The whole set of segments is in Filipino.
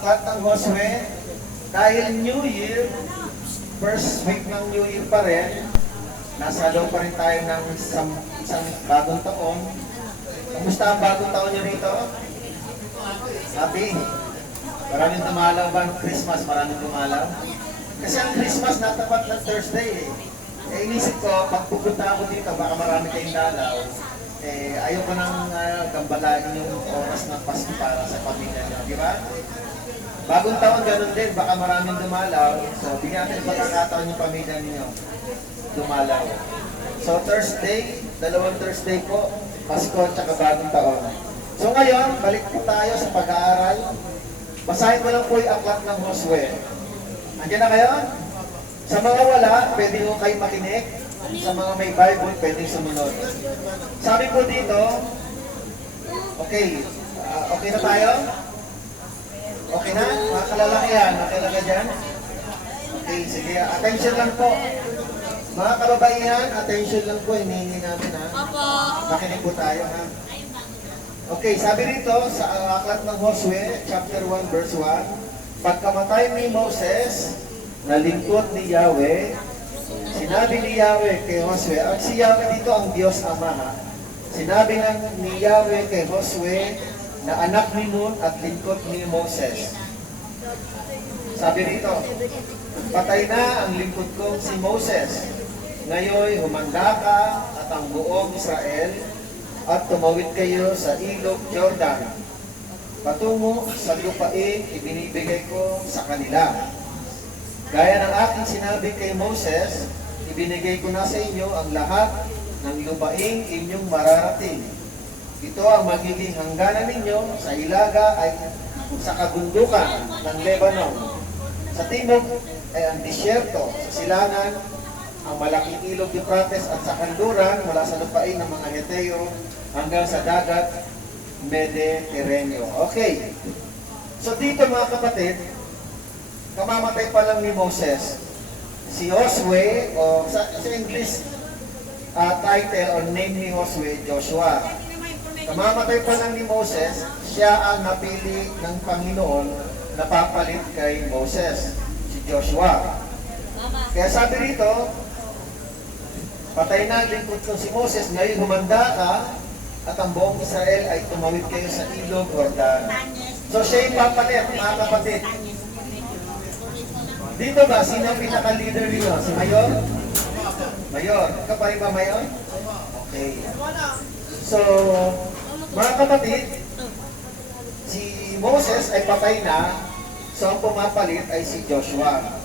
aklat ng Josue, dahil New Year, first week ng New Year pa rin, nasa loob pa rin tayo ng isang bagong taon. Kamusta ang bagong taon nyo rito? Happy? Maraming dumalaw ba ng Christmas? Maraming dumalaw? Kasi ang Christmas natapat ng Thursday eh. Inisip ko, pag pupunta ako dito, baka marami kayong dalaw. Ayaw ko nang gambalain yung oras ng Pasko para sa pamilya nyo, di ba? Bagong taon, ganun din, baka maraming dumalaw. So, bigyan natin pagkakataon yung pamilya niyo dumalaw. So, Thursday, dalawang Thursday po, Pasko at saka bagong taon. So, ngayon, balik po tayo sa pag-aaral. Basahin ko lang po yung aklat ng Josue. Andiyan na kayo? Sa mga wala, pwede ko kayo makinig. Sa mga may Bible, pwede sumunod. Sabi po dito, okay, okay na tayo? Okay na? Mga kalalakihan, okay na ka dyan? Okay, sige, attention lang po. Mga kababaihan, attention lang po, hinihingi namin ha. Makinig po tayo ha. Okay, sabi rito sa aklat ng Josue, chapter 1, verse 1, pagkamatay ni Moses, na lingkod ni Yahweh, sinabi ni Yahweh kay Josue, at si Yahweh dito ang Diyos Ama ha. Sinabi ni Yahweh kay Josue, na anak ni Nun at lingkod ni Moses. Sabi rito, patay na ang lingkod kong si Moses. Ngayon, humanda ka at ang buong Israel at tumawid kayo sa ilog Jordan. Patungo sa lupain ibinibigay ko sa kanila. Gaya ng aking sinabi kay Moses, ibinigay ko na sa inyo ang lahat ng lupain inyong mararating. Ito ang magiging hangganan ninyo sa ilaga ay sa kabundukan ng Lebanon. Sa timog ay ang disyerto, sa silangan, ang malaking ilog Euphrates at sa kanluran mula sa lupain ng mga Heteo hanggang sa dagat Mediterraneo. Okay. So dito mga kapatid, kamamatay pa lang ni Moses. Si Josue, o sa English title or name ni Josue, Joshua. Kamamatay pa lang ni Moses, siya ang napili ng Panginoon na papalit kay Moses, si Joshua. Kaya sabi rito, patay na ang lingkod ko si Moses, ngayon humanda ka at ang buong Israel ay tumawid kayo sa ilog Jordan. So siya yung papalit, mga kapatid. Dito ba, sino ang pinaka-leader dito? Si Mayor? Mayor. Ikaw pa rin ba, Mayor? Okay. So, mga kapatid, si Moses ay patay na, so ang pumapalit ay si Joshua.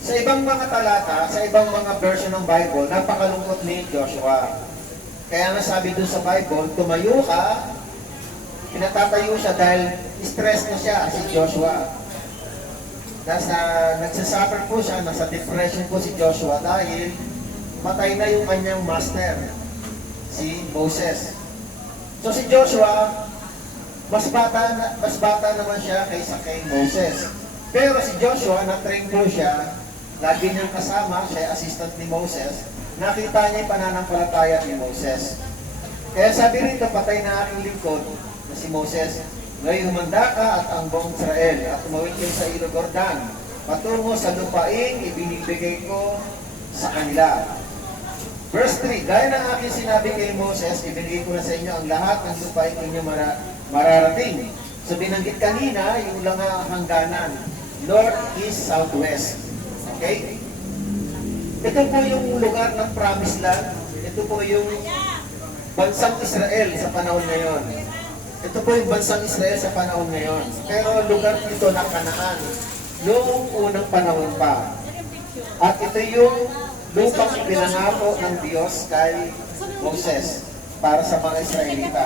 Sa ibang mga talata, sa ibang mga version ng Bible, napakalungkot ni Joshua. Kaya nga sabi doon sa Bible, tumayo ka, pinatatayo siya dahil stress na siya, si Joshua. Nagsasuffer po siya, nasa depression po si Joshua dahil matay na yung kanyang master, si Moses. So si Joshua, mas bata naman siya kaysa kay Moses. Pero si Joshua, na-train po siya, lagi niyang kasama, siya assistant ni Moses, nakita niya yung pananampalataya ni Moses. Kaya sabi rito, patay na aking lingkod na si Moses. Ngayon humanda ka at ang buong Israel at tumawid kayo sa ilog Jordan. Patungo sa lupain, ibinibigay ko sa kanila. Verse 3, gaya ng aking sinabi kay Moses, ibinigay ko na sa inyo ang lahat ng lupain inyo mararating. So binanggit kanina, yung lang hangganan, north, east, south, west. Okay? Ito po yung lugar ng promised land. Ito po yung bansang Israel sa panahon ngayon. Ito po yung bansang Israel sa panahon ngayon. Pero lugar ito na Kanaan noong unang panahon pa. At ito yung lupang pinangako ng Diyos kay Moses para sa mga Israelita.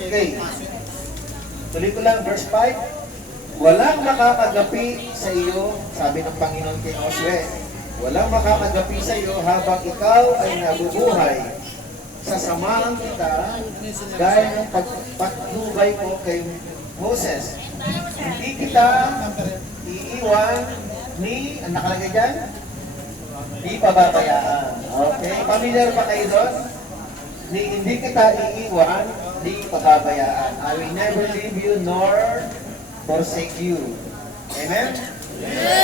Okay. Tuloy ko lang, verse 5. Walang makakagapi sa iyo, sabi ng Panginoon kay Josue, walang makakagapi sa iyo habang ikaw ay nabubuhay. Sasamahan kita dahil ng pagpatnubay ko kay Moses. Hindi kita iiwan ni, ang nakalagay dyan? Di pababayaan. Okay? Familiar ba kayo doon? Hindi kita iiwan, hindi pababayaan. I will never leave you nor forsake you. Amen?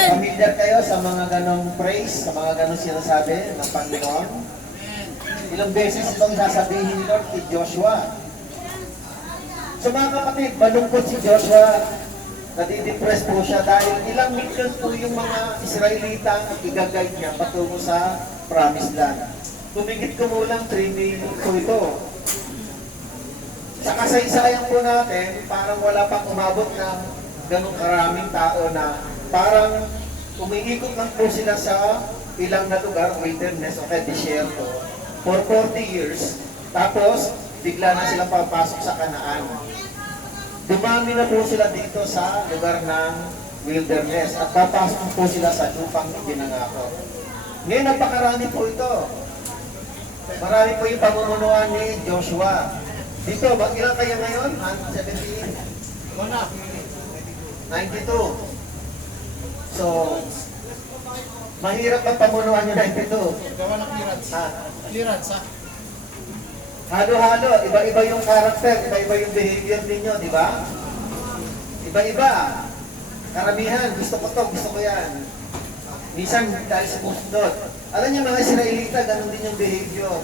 Familiar kayo sa mga ganong praise, sa mga ganong sinasabi ng Panginoon? Ilang beses itong sasabihin ni Lord kay Joshua. So mga kapatid, malungkot si Joshua, nadidepress po siya dahil ilang milyon po yung mga Israelita ang i-guide niya patungo sa Promised Land. Tumigit kumulang 3 million po ito. Sa kasaysayan po natin, parang wala pang umabot ng ganong karaming tao na parang umiikot lang po sila sa ilang na lugar, wilderness o kaya disyerto, for 40 years, tapos bigla na silang papasok sa Kanaan. Dumami na po sila dito sa lugar ng wilderness at papasok po sila sa lupang ipinangako. Ngayon, napakarami po ito. Marami po yung pamumunuan ni Joshua. Dito, ilan kayo ngayon? 17? 92. So, mahirap ang pamunuan yung 92. Gawa ng clearance. Clearance, ha? Halo-halo, iba-iba yung karakter, iba-iba yung behavior ninyo, di ba? Iba-iba. Karamihan, gusto ko to, gusto ko yan. Minsan, dahil sa musnod. Alam niyo mga Israelita, ganun din yung behavior.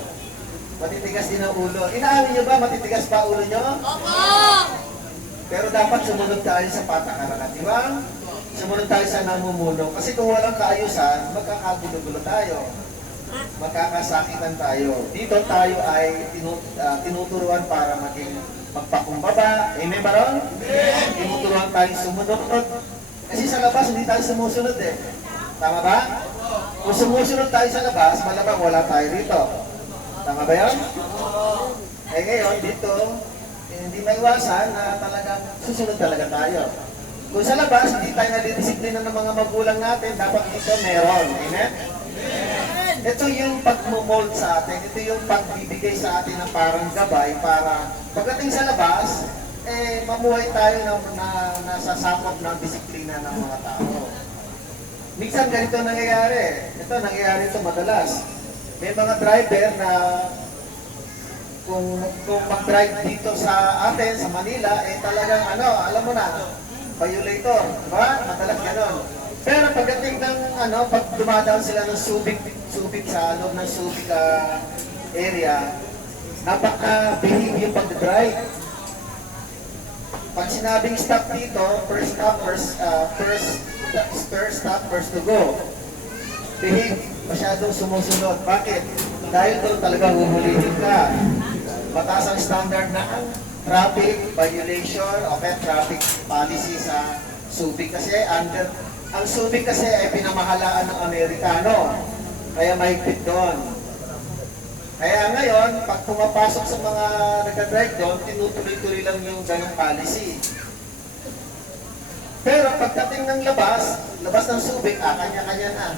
Matitigas din ang ulo. Inaamin niyo ba, matitigas pa ulo niyo? Opo! Pero dapat sumunod tayo sa patakaran, di ba? Sumunod tayo sa namumuno. Kasi kung walang kaayusan, magkakagulo-gulo tayo. Magkakasakitan tayo. Dito tayo ay tinuturuan para maging magpakumbaba. Amen ba ron? Tinuturuan tayo sumunod. Kasi sa labas, hindi tayo sumusunod eh. Tama ba? Kung sumusunod tayo sa labas, malamang wala tayo rito. Tama ba yan? Eh ngayon, dito, hindi maiwasan na talagang susunod talaga tayo. Kung sa labas, hindi tayo nadidisiplina ng mga magulang natin, dapat dito meron. Amen? Ito yung pagmumold sa atin, ito yung pagbibigay sa atin ng parang gabay para pagdating sa labas, mamuhay tayo na nasasakop ng disiplina ng mga tao. Minsan ganito nangyayari. Ito, nangyayari ito madalas. May mga driver na kung mag-drive dito sa atin, sa Manila, talagang alam mo na, violator. Diba? Madalas ganon. Pero pagdating ng pag dumadaan sila ng Subic sa loob ng Subic area, napaka-behave yung pag-drive. Pag sinabing stop dito, first stop, first to go. Behave, masyadong sumusunod. Bakit? Dahil doon talaga huhulihin ka. Mataas ang standard na traffic violation o traffic policy sa Subic kasi ang Subic kasi ay pinamahalaan ng Amerikano. Kaya mahigpit doon. Kaya ngayon, pag pumapasok sa mga nag-drive doon, tinutuloy-tuloy lang yung ganong policy. Pero pagdating ng labas ng Subic, kanya-kanya na.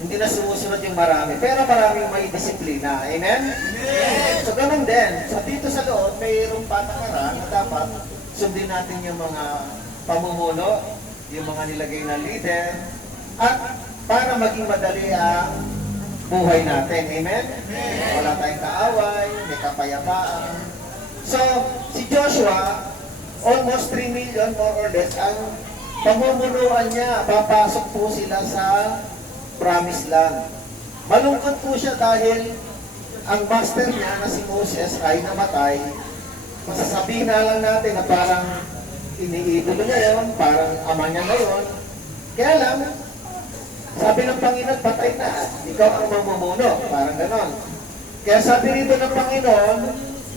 Hindi na sumusunod yung marami. Pero maraming may disiplina. Amen? Amen! So ganun din. So dito sa loob, mayroong patakaran na dapat sundin natin yung mga pamumuno, yung mga nilagay na leader, at para maging madali ang buhay natin. Amen? Wala tayong kaaway, may kapayapaan. So, si Joshua, almost 3 million more or less, ang pamumunuan niya, papasok po sila sa Promised Land. Malungkot po siya dahil ang master niya na si Moses ay namatay. Masasabihin na lang natin na parang iniidolo niya yun, parang ama niya ngayon. Kaya lang, sabi ng Panginoon, patay na. Ikaw ang mamumuno. Parang ganon. Kaya sabi rito ng Panginoon,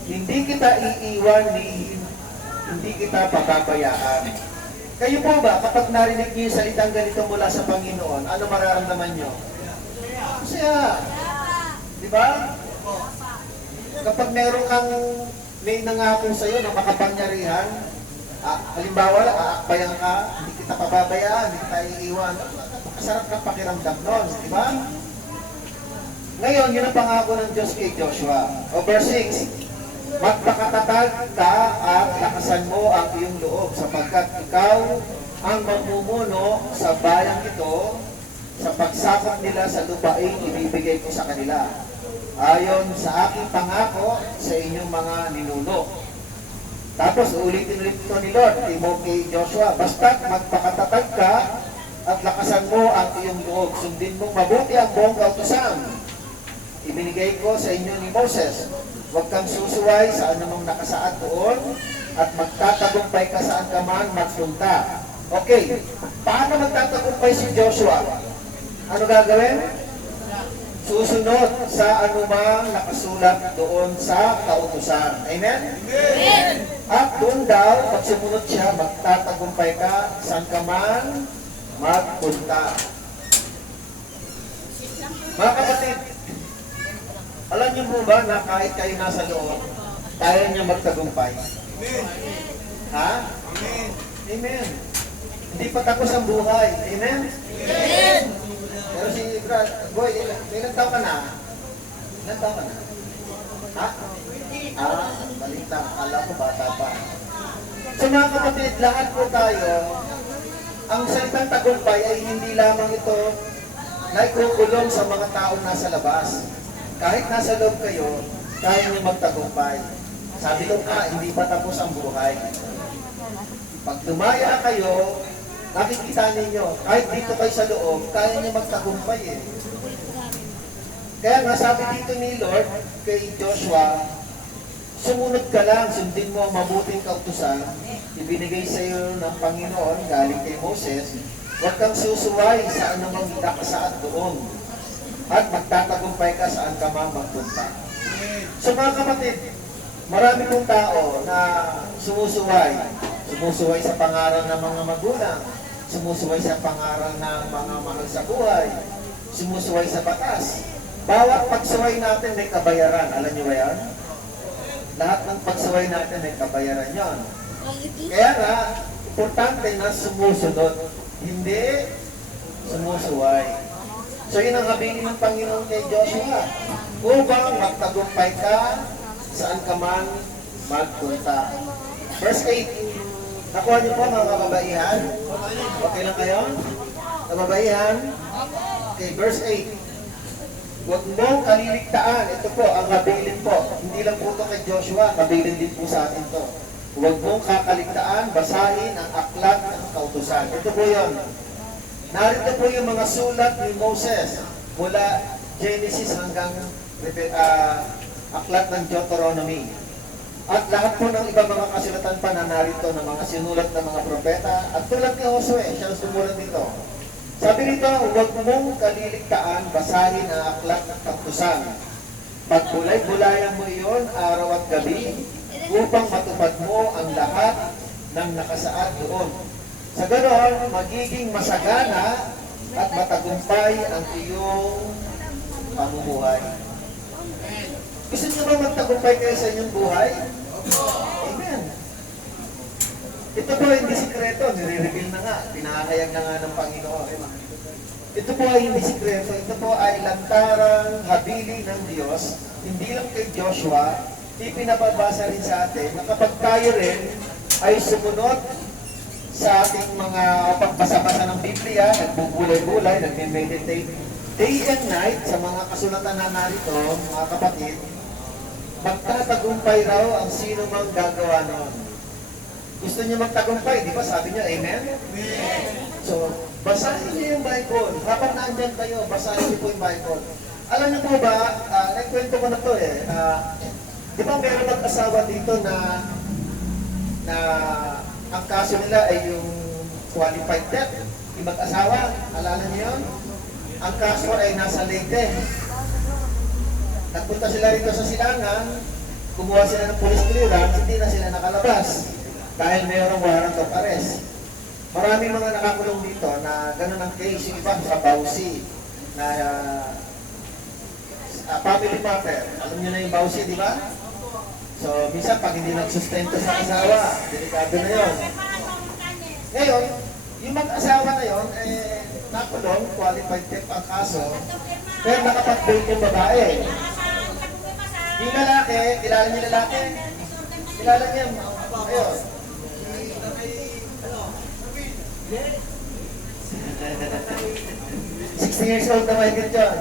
hindi kita iiwan, hindi kita pababayaan. Kayo po ba, kapag narinig niyo yung salitang ganito mula sa Panginoon, ano mararamdaman niyo? Masaya. Di ba? Kapag meron kang may nangako sa iyo na makapangyarihan, halimbawa, aakbayan ka, hindi kita pababayaan, hindi kita iiwan. Masarap ng pakiramdam nun, di ba? Ngayon, yun ang pangako ng Diyos kay Joshua. O verse 6, magpakatatag ka at lakasan mo ang iyong loob sapagkat ikaw ang mamumuno sa bayang ito sa pagsakop nila sa lupain ibibigay ko sa kanila. ayon sa aking pangako sa inyong mga ninuno. Tapos ulitin ulit ito ni Lord, Timothy, Joshua, basta't magpakatatag ka at lakasan mo ang iyong loob. Sundin mong mabuti ang buong kautusan ibinigay ko sa inyo ni Moses. Huwag kang susuway sa anumang nakasaad doon at magtatagumpay ka saan ka man magpunta. Okay, paano magtatagumpay si Joshua? Ano gagawin? Susunod sa anumang nakasulat doon sa kautusan. Amen? Amen. At doon daw, pag sumunod siya, magtatagumpay ka saan ka man magpunta. Mga kapatid, alam niyo po ba na kahit kayo nasa loob, kaya niya magtagumpay? Ha? Amen. Hindi pa tapos ang buhay. Amen? Amen. Pero si Brad, boy, ilang taon ka na? Ilang taon ka na? Ha? Balita. Akala ko bata pa. So mga kapatid, lahat po tayo, ang salitang tagumpay ay hindi lamang ito na ikukulong sa mga taong nasa labas. Kahit nasa loob kayo, kaya niyo magtagumpay. Sabi ko nga, hindi pa tapos ang buhay. Pag tumaya kayo, nakikita ninyo, kahit dito kayo sa loob, kaya niyo magtagumpay eh. Kaya nga sabi dito ni Lord kay Joshua, sumunod ka lang, sundin mo ang mabuting kautusan, ibinigay sa iyo ng Panginoon, galing kay Moses, huwag kang susuway sa anumang nakasaad doon, at magtatagumpay ka saan ka man magpunta. So mga kapatid, marami pong tao na sumusuway sa pangaral ng mga magulang, sumusuway sa pangaral ng mga mahal sa buhay, sumusuway sa batas. Bawat pagsuway natin may kabayaran. Alam niyo ba yan? Lahat ng pagsuway natin may kabayaran yon. Kaya nga, importante na sumusunod, hindi sumusuway. So yun ang habilin ng Panginoon kay Joshua. Upang magtagumpay ka saan ka man magpunta. Verse 8. Nakuha niyo po mga kababaihan? Okay lang kayo? Kababaihan? Okay, verse 8. Huwag mong kaliligtaan. Ito po, ang habilin po. Hindi lang po ito kay Joshua, habilin din po sa atin to. Huwag mong kakaligtaan, basahin ang aklat ng kautusan. Ito po yun. Narito po yung mga sulat ni Moses mula Genesis hanggang aklat ng Deuteronomy. At lahat po ng ibang mga kasulatan pa na narito ng mga sinulat ng mga propeta. At tulad ni Josue, siya ang sumulat dito. Sabi rito, huwag mong kaliligtaan, basahin ang aklat ng kautusan. Pagbulay-bulayan mo iyon araw at gabi upang matupad mo ang lahat ng nakasaad doon. Sa ganon, magiging masagana at matagumpay ang iyong pamumuhay. Gusto niyo ba magtagumpay kayo sa inyong buhay? Amen. Ito po hindi sikreto, nire-reveal na nga, pinakahayag na nga ng Panginoon. Ito po ay hindi sikreto, ito po ay lantarang habili ng Diyos, hindi lang kay Joshua, ipinapabasa rin sa atin na kapag tayo rin ay sumunod sa ating mga pagbasa-basa ng Biblia, nagbubulay-bulay, nagme-meditate, day and night sa mga kasulatan na narito, mga kapatid, magtatagumpay raw ang sino mang gagawa noon. Gusto niyo magtagumpay, di ba? Sabi niyo, amen? Amen. So, basahin niyo yung Bible. Habang nandyan kayo, basahin niyo po yung Bible. Alam niyo po ba, nagkwento ko na to eh, di ba meron mag-asawa dito na ang kaso nila ay yung qualified death. Yung mag-asawa, alala niyo yun? Ang kaso ay nasa Leyte. Nagpunta sila rito sa silangan, kumuha sila ng police clearance, hindi na sila nakalabas dahil mayroong warrant of arrest. Maraming mga nakakulong dito na ganun ang case. Yung iba sa Bausi na family matter. Alam niyo na yung Bausi, di ba? So, minsan pag hindi nagsustento sa asawa, delikado na yun. Ngayon, yung mag-asawa na yun, nakulong, qualified death ang kaso, pero nakapag-bail yung babae. Yung lalaki, kilala niyo lalaki? Kilala niya, ayun. 16 years old na Michael John.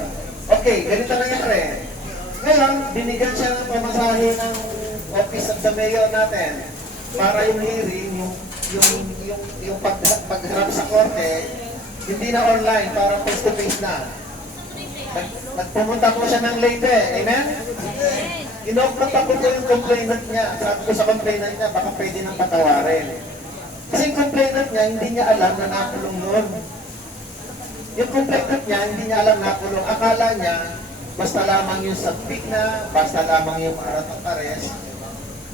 Okay, ganito na yan rin. Ngayon, binigyan siya ng pamasahe ng office of the mayor natin para yung hearing, yung pagharap sa korte, hindi na online, para face-to-face na. Nagpumunta po siya ng Leyte. Amen? Kinoknot ako po yung complainant niya. Sabi ko sa complainant niya, baka pwede nang patawarin. Kasi yung complainant niya, hindi niya alam na nakulong noon. Yung complainant niya, hindi niya alam nakulong. Akala niya, basta lamang yung sabik na, basta lamang yung arat ng pares,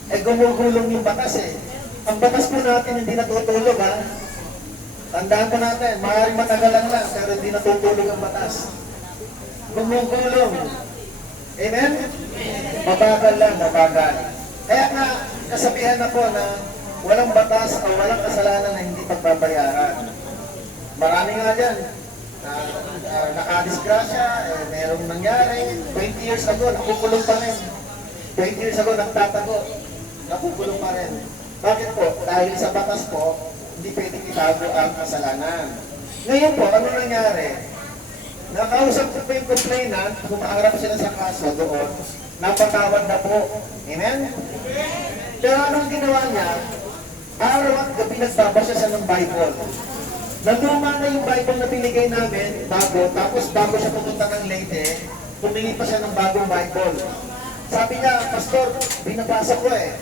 eh gumugulong yung batas eh. Ang batas po natin hindi natutulog ha. Tandaan po natin, maaaring matagalan lang, pero hindi natutulog ang batas. Gumugulong. Amen? Mabagal lang, mabagal. Kaya nga, kasabihan na po na walang batas o walang kasalanan na hindi pagbabayaran. Marami nga dyan. Nakadisgrasya, merong nangyari. 20 years ago, nakukulong pa rin. 20 years ago, nagtatago. Nakukulong pa rin. Bakit po? Dahil sa batas po, hindi pwedeng itago ang kasalanan. Ngayon po, ano nangyari? Nakausap ko po yung complainant, humaharap sila sa kaso doon, napatawad na po. Amen? Pero anong ginawa niya? Araw at gabi nagbabasa siya ng Bible. Naluma na yung Bible na binigay namin, tapos bago siya pumunta ng Leyte, humingi pa siya ng bagong Bible. Sabi niya, Pastor, binabasa ko eh.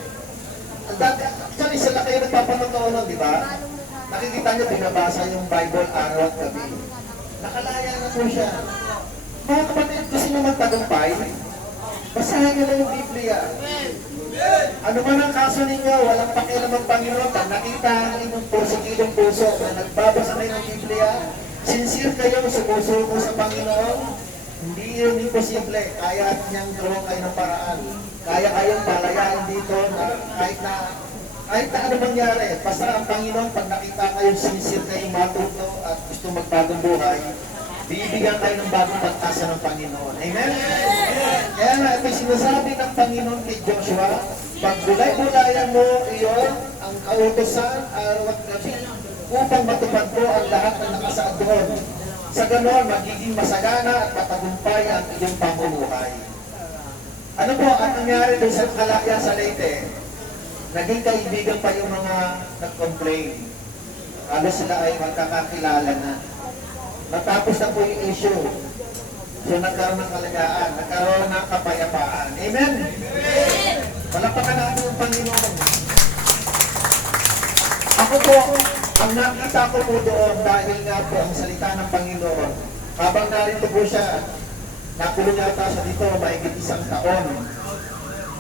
Actually, sila kayo nagpapanood noon, di ba? Nakikita niyo, binabasa yung Bible araw at gabi. Nakalaya na po siya. Mga kapatid, gusto niyo magtagumpay? Basahin niyo na yung Biblia. Ano man ang kaso ninyo, walang pakialam ang Panginoon. Pag nakita ang inyong porsikidong puso na nagbabasa kayo ng Biblia, sincere kayo, sumusuko sa Panginoon, hindi yun imposible. Kaya niyang gawin kayo ng paraan. Kaya kayong palayain dito na kahit na ano mangyari, basta ang Panginoon, pag nakita kayo sincere kayong matuto at gusto magbagong buhay, bibigyan kayo ng bagong pagtasa ng Panginoon. Amen? Kaya nga, ito sinasabi ng Panginoon kay Joshua, pag bulay-bulayan mo iyon, ang kautosan, araw at gabi, upang matupad mo ang lahat ng nakasaad doon. Sa ganon, magiging masagana at matagumpay ang iyong pamumuhay. Ano po ang nangyari doon sa Kalaya sa Leyte? Naging kaibigan pa yung mga nag-complain. Halos sila ay magkakakilala na. Natapos na po yung issue. So nagkaroon ng kalagaan, nagkaroon ng kapayapaan. Amen? Palapakan natin ang Panginoon. Ako po, ang nakita ko po doon dahil nga po ang salita ng Panginoon, habang narito po siya, nakulong yata siya dito, mahigit 1 taon.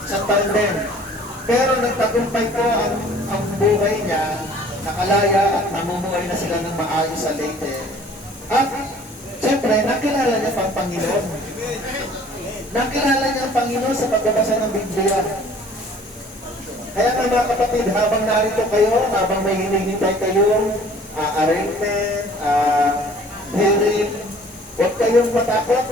1 taon din. Pero nagtagumpay po ang buhay niya, nakalaya at namumuhay na sila ng maayos sa Leyte. At siyempre, nakilala niya pa ang Panginoon. Nakilala niya ang Panginoon sa pagbabasa ng Biblia. Kaya nga mga kapatid, habang narito kayo, habang may hinihintay kayong arraignment, hearing, huwag kayong matakot.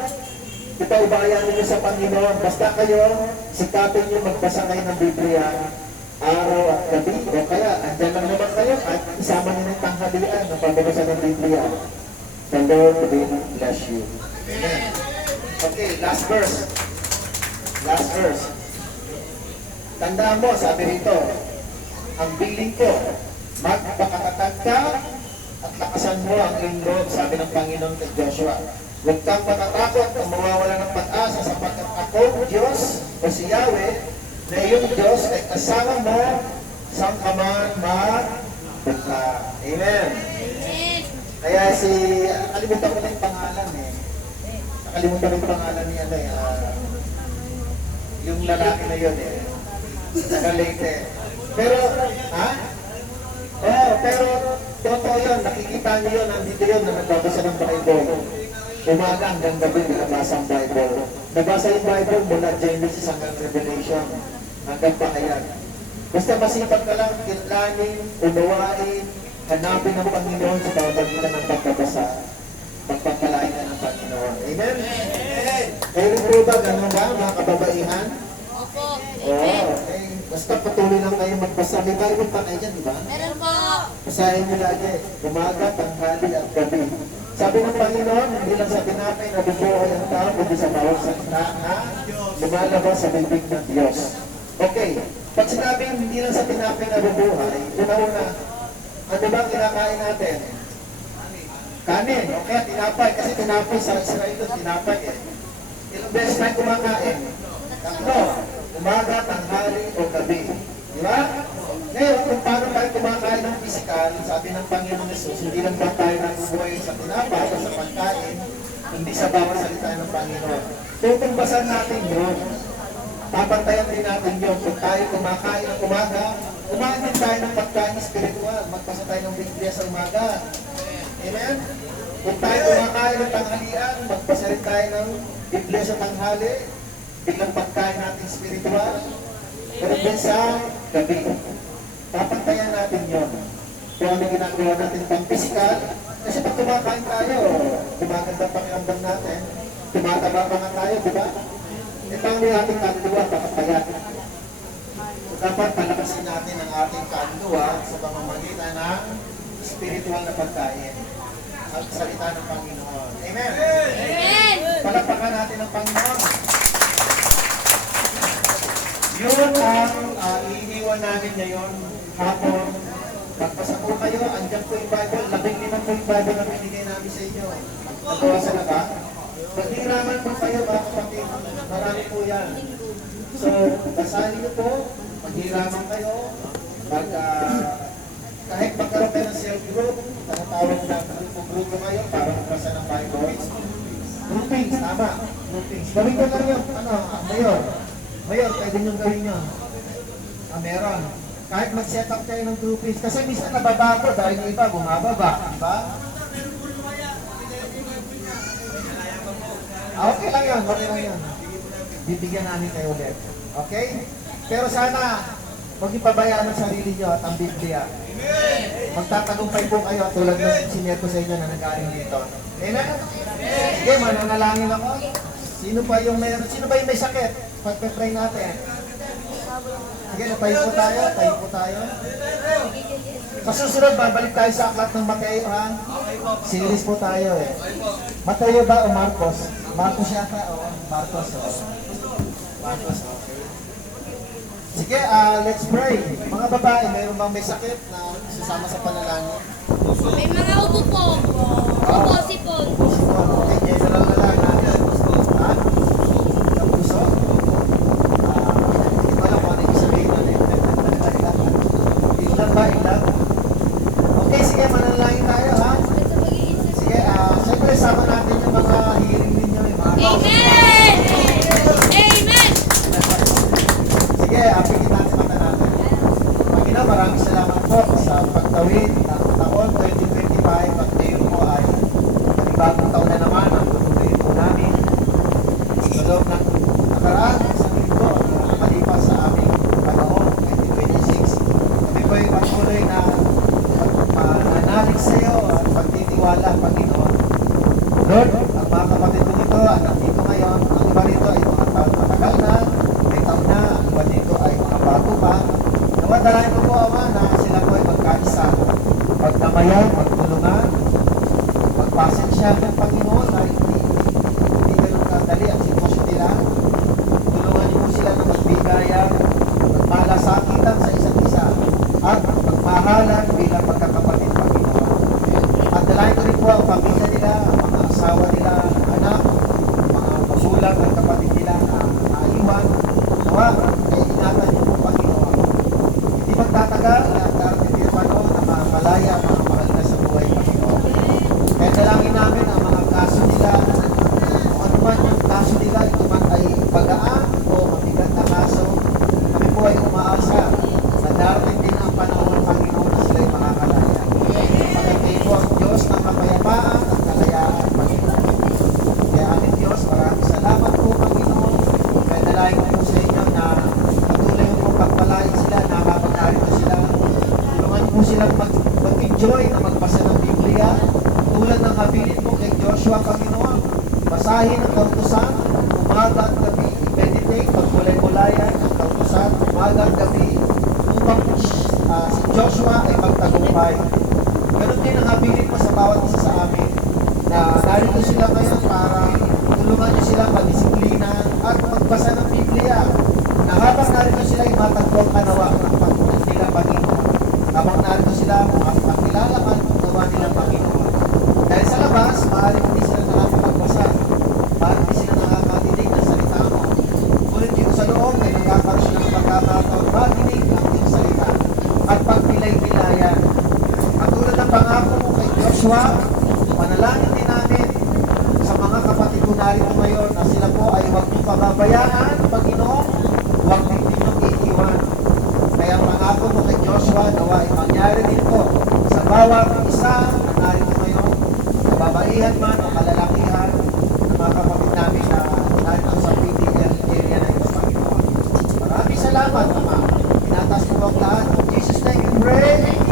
Ipaubayan niyo sa Panginoon. Basta kayo, sikapin niyo magbasa kayo ng Biblia araw at gabi. O kaya, andyan lang naman kayo at isama niyo ng tanghalian ng pagbabasa ng Biblia. The Lord will bless you. Amen. Okay, last verse. Last verse. Tandaan mo, sabi rito, ang bilin ko, magpakatatag ka at lakasan mo ang iyong loob, sabi ng Panginoon kay Joshua. Huwag kang matatakot na mawawala ng pag-asa sapagkat ako, Diyos, o si Yahweh, na iyong Diyos ay kasama mo saan ka man magpunta. Amen. Kaya nakalimutan ko na yung pangalan eh. Nakalimutan ko yung pangalan niya yung lalaki na yun eh. Leyte. Pero, pero totoo yun, nakikita niyo yun, nandito yun na nagbabasa ng Bible. Umaga hanggang gabi, nabasa ang Bible. Nabasa yung Bible mula Genesis hanggang Revelation, hanggang Pahayag. Basta masipag ka lang, kitlanin, unawain, hanapin ang Panginoon sa pamagitan ng pagkabasa. Pagpapalain ka ng Panginoon. Amen? Kayo po ba, gano'n ba, mga kababaihan? Opo. Oo, okay. Basta patuloy lang kayo magbasa. May Bible pa kayo dyan, di ba? Meron po. Basahin nyo lagi. Umaga, tanghali at gabi. Sabi ng Panginoon, hindi lang sa tinapay na bubuhay ang tao, kundi sa bawat salita na lumalabas sa bibig ng Diyos. Okay, pag sinabing hindi lang sa tinapay na bubuhay, una-una, ano ba ang kinakain natin? Kanin, okay, tinapay, kasi tinapay sa Israel doon, tinapay eh. Ilang beses tayo kumakain? Tatlo, umaga, tanghali, o gabi. Di ba? Ngayon, kung paano tayo kumakain ng physical, sabi ng Panginoon Jesus, hindi lang ba tayo nabubuhay sa tinapay o sa pagkain, hindi sa bawat salita ng Panginoon. Tutumbasan natin yun. Papantayan din natin yun. Kung tayo kumakain ng umaga, kumain din tayo ng pagkain spiritual. Magpasa tayo ng Biblia sa umaga. Amen? Kung tayo kumakain ng tanghalian, magpasa rin tayo ng Biblia sa tanghali. Biglang pagkain natin spiritual. Pero din sa gabi. Papantayan natin yun. Kung ano ginagawa natin pang physical, kasi pag kumakain tayo, gumaganda pakiramdam natin, tumataba pa nga tayo, di ba? Ito ang ating kaluluwa, pakapayat. So dapat palakasin natin ang ating kaluluwa sa pamamagitan ng spiritual na pagkain. Ang salita ng Panginoon. Amen? Amen! Palakpakan natin ang Panginoon. Yun ang iiniwan namin ngayon hapon. Pagpasa po kayo, andyan po yung Bible. 15 po yung Bible na binigay namin sa inyo. Nagkawasan na ba? Maghiraman po kayo mga kapatid. Marami po yan. So, basahin niyo po. Maghiraman kayo. Kahit magkaroon kayo ng cell group, tanatawag na grupo kayo para magbasa ng Bible. Groupings, tama. Groupings. Gawin ko lang yun. Mayor. Mayor, pwede niyong gawin yun. Meron. Kahit mag-set up kayo ng groupings. Kasi minsan nababago dahil yung iba bumababa. Diba? Okay lang yun. Okay lang yun. Bibigyan namin kayo ulit. Okay? Pero sana, huwag ipabayaan ang sarili nyo at ang Biblia. Magtatagumpay po kayo tulad ng senior ko sa inyo na nag-aring dito. Amen? Sige, mananalangin ako. Sino ba yung may sakit? Pag-pray natin. Sige, tayo po tayo. Tayo po tayo. Sa susunod, babalik tayo sa aklat ng Mateo, ha? Series po tayo, eh. Mateo ba o Marcos? Marcos yata, o Marcos, o. Marcos, okay. Sige, let's pray. Mga babae, mayroon bang may sakit na sasama sa panalangin? May mga upo po. Upo, sipon. Okay, general na lang natin. Ha? Ang puso? Hindi ko alam kung ano yung sabihin na ilan ba? Ilan? Okay, sige, manalangin tayo, ha? Sige, siyempre, sama natin yung mga hearing ninyo, yung mga Amen! Amen! Sige, apigin natin mata natin. Panginoon, maraming salamat po sa pagtawid ng taon 2025 at ngayon po ay bagong taon na naman ang tutuloy po namin. Sa loob ng nakaraan, sa linggo, at nakalipas sa aming panahon 2026, kami po ay patuloy na mananalig sa iyo at pagtitiwala, Panginoon. Lord, ang mga kapatid ko dito, at nandito ngayon, ang iba rito ay mga taon matagal na, may taon na, ang iba dito ay mga bago pa. Nawadalain ko po, Ama, na sila po ay magkaisa, magtamayan, magtulungan, magpasensya ng Panginoon na hindi ganun kadali ang sitwasyon nila. Tulungan niyo po sila na magbigayan, magmalasakitan sa isa't isa, at magmahalan bilang magkakapatid, Panginoon. At dalayan ko rin po ang pamilya nila, ang mga asawa nila, anak, mga magulang at kapatid nila na naiwan. Nawa, ay ingatan niyo po, Panginoon. Hindi magtatagal at darating din panahon na malaya ang mga mahal na sa buhay, Panginoon. Kaya dalangin namin ang mga kaso nila, kung ano man yung kaso nila, ito man ay pagaan o mabigat na kaso, kami po ay umaasa na darating din ang panahon, Panginoon, na sila ay makakalaya. Pagkakay po ang Diyos ng kapayapaan at kalayaan, Panginoon. Kaya aming Diyos, maraming salamat po, Panginoon. Kaya dalangin ko po sa inyo na patuloy mo pong pagpalain sila na habang narito sila. Tulungan po silang mag-enjoy na magbasa ng Biblia tulad ng habilin mo kay Joshua, Panginoon. Basahin ang kautusan, umaga at gabi. Meditate, pagmulay-mulayan ang kautusan, umaga at gabi upang si Joshua ay magtagumpay. Ganun din ang habilin mo sa bawat isa sa amin na na narito sila ngayon para tulungan niyo sila magdisiplina at magbasa ng Biblia na habang narito sila ay matagpuan kanawa ng nila Panginoon. Habang narito sila, makakilala ka ng gawa nilang Panginoon. Dahil sa labas, maaari hindi sila nakakapagbasa. Maaari hindi sila nakakadinig ng salita mo. Ngunit dito sa loob, ay nagkakaroon sila ng pagkakataon, maginig ang iyong salita at pagpilay-pilayan. Katulad ng pangako mo kay Joshua, panalangin din namin sa mga kapatid ko narito ngayon na sila po ay huwag niyong pababayaan, Panginoon, huwag din ninyong iiwan. Kaya ang pangako mo kay Joshua, nawa ay mangyari dito sa bawat isa na narito ngayon, kababaihan man o kalalakihan ng mga kapatid namin na narito sa PTL area na ito, Panginoon. Maraming salamat, Ama. Tinatas mo ang lahat. In Jesus' name we pray.